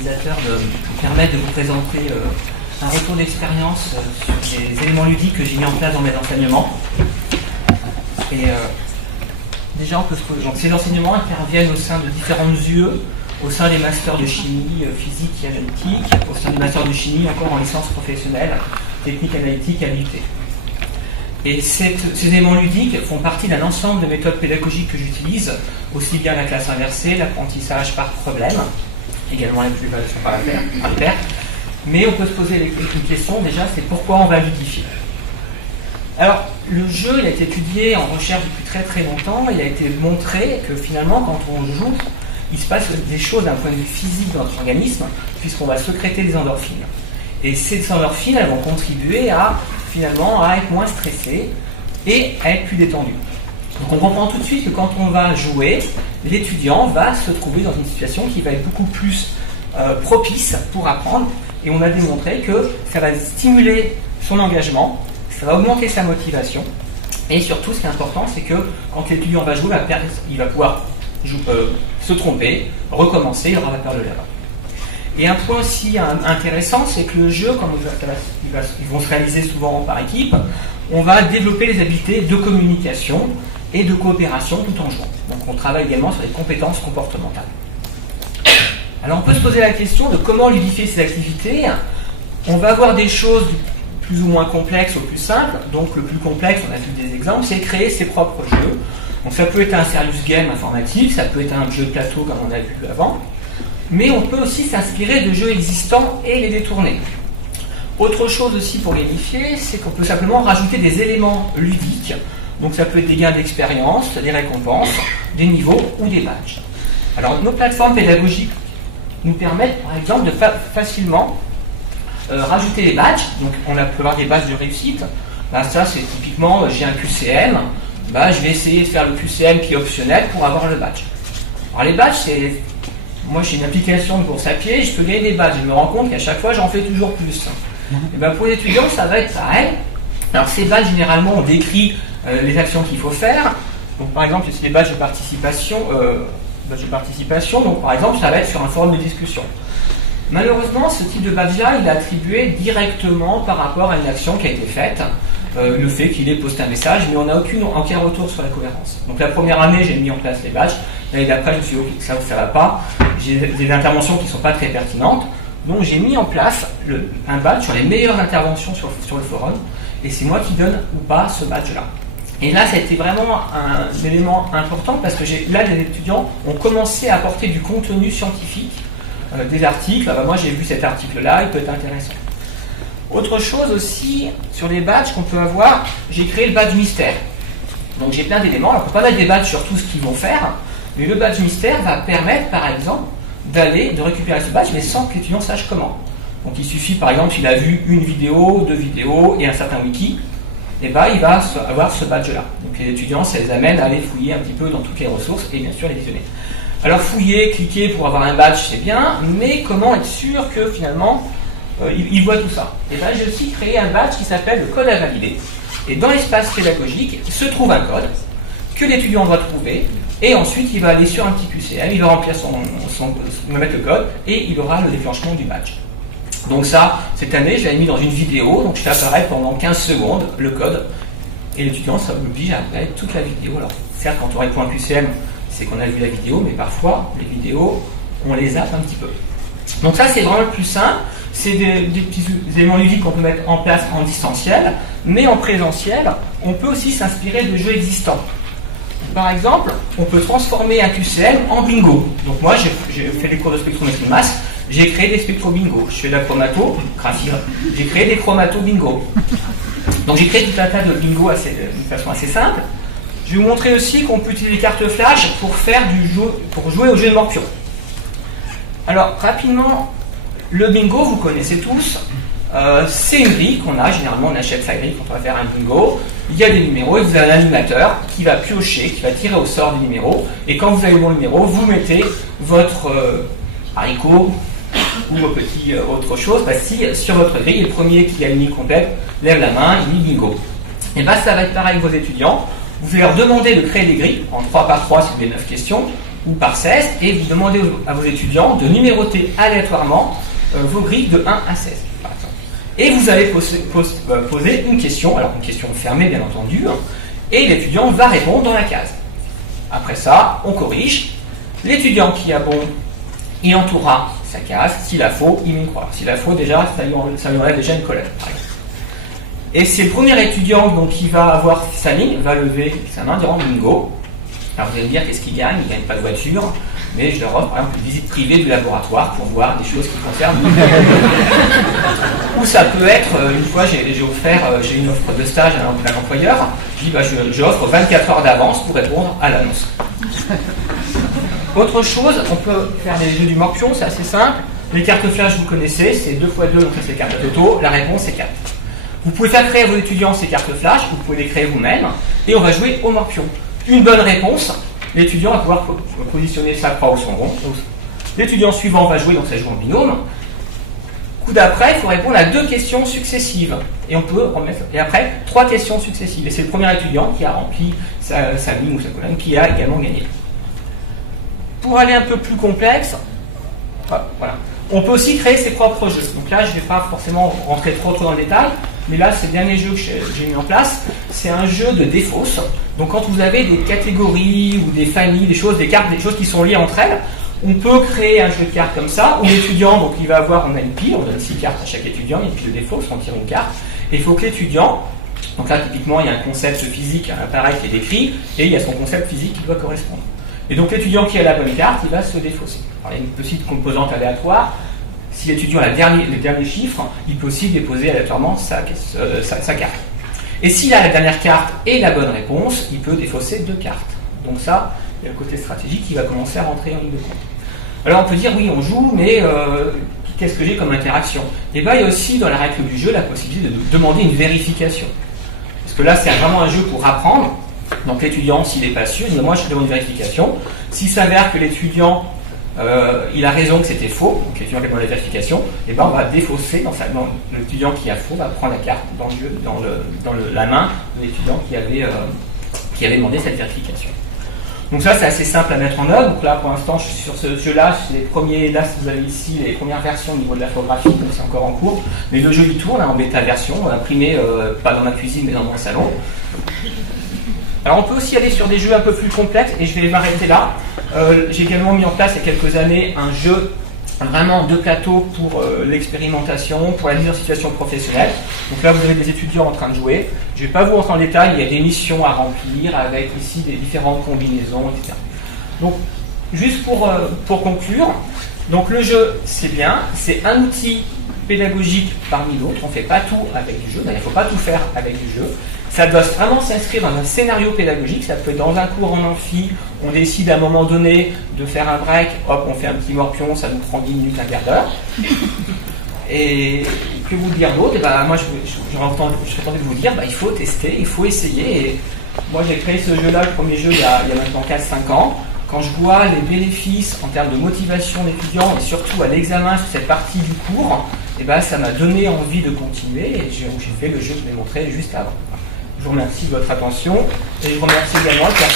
organisateur de me permettre de vous présenter un retour d'expérience sur les éléments ludiques que j'ai mis en place dans mes enseignements. Et déjà, on peut se poser. Donc, ces enseignements interviennent au sein de différentes UE, au sein des masters de chimie, physique et analytique, au sein du master de chimie, encore en licence professionnelle, technique analytique à l'UT. Et ces éléments ludiques font partie d'un ensemble de méthodes pédagogiques que j'utilise, aussi bien la classe inversée, l'apprentissage par problème, également l'évaluation par pair. Mais on peut se poser une question, déjà, c'est pourquoi on va ludifier. Alors, le jeu, il a été étudié en recherche depuis très très longtemps, il a été montré que finalement, quand on joue, il se passe des choses d'un point de vue physique dans notre organisme, puisqu'on va sécréter des endorphines. Et ces endorphines, elles vont contribuer finalement à être moins stressé et à être plus détendu. Donc on comprend tout de suite que quand on va jouer, l'étudiant va se trouver dans une situation qui va être beaucoup plus propice pour apprendre, et on a démontré que ça va stimuler son engagement, ça va augmenter sa motivation, et surtout ce qui est important, c'est que quand l'étudiant va jouer, il va pouvoir se tromper, recommencer, il aura la peur de l'erreur. Et un point aussi intéressant, c'est que le jeu, comme ils vont se réaliser souvent par équipe, on va développer les habiletés de communication et de coopération tout en jouant. Donc on travaille également sur les compétences comportementales. Alors on peut se poser la question de comment ludifier ces activités. On va avoir des choses plus ou moins complexes ou plus simples. Donc le plus complexe, on a vu des exemples, c'est créer ses propres jeux. Donc ça peut être un serious game informatique, ça peut être un jeu de plateau comme on a vu avant. Mais on peut aussi s'inspirer de jeux existants et les détourner. Autre chose aussi pour gamifier, c'est qu'on peut simplement rajouter des éléments ludiques. Donc ça peut être des gains d'expérience, des récompenses, des niveaux ou des badges. Alors nos plateformes pédagogiques nous permettent par exemple de facilement rajouter des badges. Donc on peut avoir des badges de réussite. Là, ça c'est typiquement, j'ai un QCM, je vais essayer de faire le QCM qui est optionnel pour avoir le badge. Alors les badges, c'est... Moi, j'ai une application de course à pied, je peux gagner des badges. Je me rends compte qu'à chaque fois, j'en fais toujours plus. Et pour les étudiants, ça va être pareil. Alors, ces badges, généralement, on décrit les actions qu'il faut faire. Donc, par exemple, c'est des badges de participation. Donc, par exemple, ça va être sur un forum de discussion. Malheureusement, ce type de badge-là, il est attribué directement par rapport à une action qui a été faite. Le fait qu'il ait posté un message, mais on n'a aucun retour sur la cohérence. Donc la première année, j'ai mis en place les badges. L'année d'après, je me suis dit, ok, ça va pas. J'ai des interventions qui ne sont pas très pertinentes. Donc j'ai mis en place un badge sur les meilleures interventions sur le forum. Et c'est moi qui donne ou pas ce badge-là. Et là, ça a été vraiment un élément important parce que là, les étudiants ont commencé à apporter du contenu scientifique, des articles. Moi, j'ai vu cet article-là, il peut être intéressant. Autre chose aussi, sur les badges qu'on peut avoir, j'ai créé le badge mystère. Donc j'ai plein d'éléments, alors on ne peut pas mettre des badges sur tout ce qu'ils vont faire, mais le badge mystère va permettre, par exemple, de récupérer ce badge, mais sans que l'étudiant sache comment. Donc il suffit, par exemple, s'il a vu une vidéo, 2 vidéos et un certain wiki, et il va avoir ce badge-là. Donc les étudiants, ça les amène à aller fouiller un petit peu dans toutes les ressources et bien sûr les visionner. Alors fouiller, cliquer pour avoir un badge, c'est bien, mais comment être sûr que finalement, il voit tout ça. Et là, j'ai aussi créé un badge qui s'appelle le code à valider. Et dans l'espace pédagogique se trouve un code que l'étudiant doit trouver. Et ensuite, il va aller sur un petit QCM, il va remplir il va mettre le code et il aura le déclenchement du badge. Donc ça, cette année, je l'ai mis dans une vidéo. Donc je fais apparaître pendant 15 secondes le code. Et l'étudiant, ça oblige à regarder toute la vidéo. Alors, certes, quand on répond à un QCM, c'est qu'on a vu la vidéo, mais parfois, les vidéos, on les zappe un petit peu. Donc ça, c'est vraiment le plus simple. C'est des petits éléments ludiques qu'on peut mettre en place en distanciel, mais en présentiel, on peut aussi s'inspirer de jeux existants. Par exemple, on peut transformer un QCM en bingo. Donc moi, j'ai fait des cours de spectrométrie de masse, j'ai créé des spectro bingo. Je fais de la chromatographie, j'ai créé des chromato bingo. Donc j'ai créé tout un tas de bingo d'une façon assez simple. Je vais vous montrer aussi qu'on peut utiliser les cartes flash pour jouer au jeu de morpion. Alors, rapidement, le bingo, vous connaissez tous, c'est une grille qu'on a, généralement on achète sa grille quand on va faire un bingo, il y a des numéros et vous avez un animateur qui va piocher, qui va tirer au sort des numéros, et quand vous avez le bon numéro, vous mettez votre haricot ou vos petits autre chose, sur votre grille, le premier qui a une ligne complète lève la main, il dit bingo. Et ça va être pareil avec vos étudiants, vous allez leur demander de créer des grilles, en 3 par 3 si vous avez 9 questions, ou par 16, et vous demandez à vos étudiants de numéroter aléatoirement vos grilles de 1 à 16, par exemple. Et vous allez poser une question, alors une question fermée bien entendu, et l'étudiant va répondre dans la case. Après ça, on corrige. L'étudiant qui a bon, il entourera sa case. S'il a faux, il met une croix. S'il a faux, déjà, ça lui enlève déjà une colonne, par exemple. Et c'est le premier étudiant donc, qui va avoir sa ligne, va lever sa main, disant bingo. Alors vous allez me dire qu'est-ce qu'il gagne? Il ne gagne pas de voiture, mais je leur offre par exemple une visite privée du laboratoire pour voir des choses qui concernent. Ou ça peut être, une fois j'ai une offre de stage à un employeur, je dis j'offre 24 heures d'avance pour répondre à l'annonce. Autre chose, on peut faire les jeux du morpion, c'est assez simple. Les cartes flash, vous connaissez, c'est 2 x 2, donc ça c'est cartes auto, la réponse c'est 4. Vous pouvez faire créer à vos étudiants ces cartes flash, vous pouvez les créer vous-même, et on va jouer au morpion. Une bonne réponse, l'étudiant va pouvoir positionner sa croix ou son rond. L'étudiant suivant va jouer, donc ça joue en binôme. Coup d'après, il faut répondre à 2 questions successives. Et on peut remettre, et après, 3 questions successives. Et c'est le premier étudiant qui a rempli sa ligne ou sa colonne qui a également gagné. Pour aller un peu plus complexe, voilà. On peut aussi créer ses propres jeux. Donc là, je ne vais pas forcément rentrer trop dans le détail, mais là, c'est le dernier jeu que j'ai mis en place. C'est un jeu de défausse. Donc quand vous avez des catégories ou des familles, des choses, des cartes, des choses qui sont liées entre elles, on peut créer un jeu de cartes comme ça, où l'étudiant, donc il va avoir, on a une pile, on donne 6 cartes à chaque étudiant, il y a une pile de défausse, on tire une carte, et il faut que l'étudiant, donc là typiquement il y a un concept physique, un appareil qui est décrit, et il y a son concept physique qui doit correspondre. Et donc l'étudiant qui a la bonne carte, il va se défausser. Alors, il y a une petite composante aléatoire. Si l'étudiant a le dernier chiffre, il peut aussi déposer aléatoirement sa carte. Et s'il a la dernière carte et la bonne réponse, il peut défausser 2 cartes. Donc ça, il y a le côté stratégique qui va commencer à rentrer en ligne de compte. Alors on peut dire, oui, on joue, mais qu'est-ce que j'ai comme interaction? Et bien il y a aussi dans la règle du jeu la possibilité de demander une vérification. Parce que là, c'est vraiment un jeu pour apprendre. Donc l'étudiant, s'il n'est pas sûr, il dit moi je demande une vérification. S'il s'avère que l'étudiant il a raison que c'était faux, donc l'étudiant répond à la vérification, et ben on va défausser l'étudiant qui a faux va prendre la carte dans le jeu, la main de l'étudiant qui avait demandé cette vérification. Donc ça c'est assez simple à mettre en œuvre. Donc là pour l'instant je suis sur ce jeu-là, là vous avez ici les premières versions au niveau de l'infographie, donc c'est encore en cours. Mais le jeu il tourne en bêta version, on l'a imprimé pas dans ma cuisine mais dans mon salon. Alors on peut aussi aller sur des jeux un peu plus complexes et je vais m'arrêter là. J'ai également mis en place il y a quelques années un jeu vraiment de plateau pour l'expérimentation, pour la mise en situation professionnelle. Donc là vous avez des étudiants en train de jouer. Je ne vais pas vous rentrer en détail, il y a des missions à remplir avec ici des différentes combinaisons, etc. Donc juste pour conclure, donc le jeu c'est bien, c'est un outil pédagogique parmi d'autres, on ne fait pas tout avec du jeu, il ne faut pas tout faire avec du jeu. Ça doit vraiment s'inscrire dans un scénario pédagogique, ça peut être dans un cours en amphi, on décide à un moment donné de faire un break, hop, on fait un petit morpion, ça nous prend 10 minutes, un quart d'heure. Et que vous dire d'autre? Moi je serais tenté de vous dire, il faut tester, il faut essayer. Et moi j'ai créé ce jeu-là, le premier jeu, il y a maintenant 4-5 ans. Quand je vois les bénéfices en termes de motivation d'étudiants et surtout à l'examen sur cette partie du cours, ça m'a donné envie de continuer et j'ai fait le jeu que je vais montrer juste avant. Je vous remercie de votre attention et je vous remercie également de faire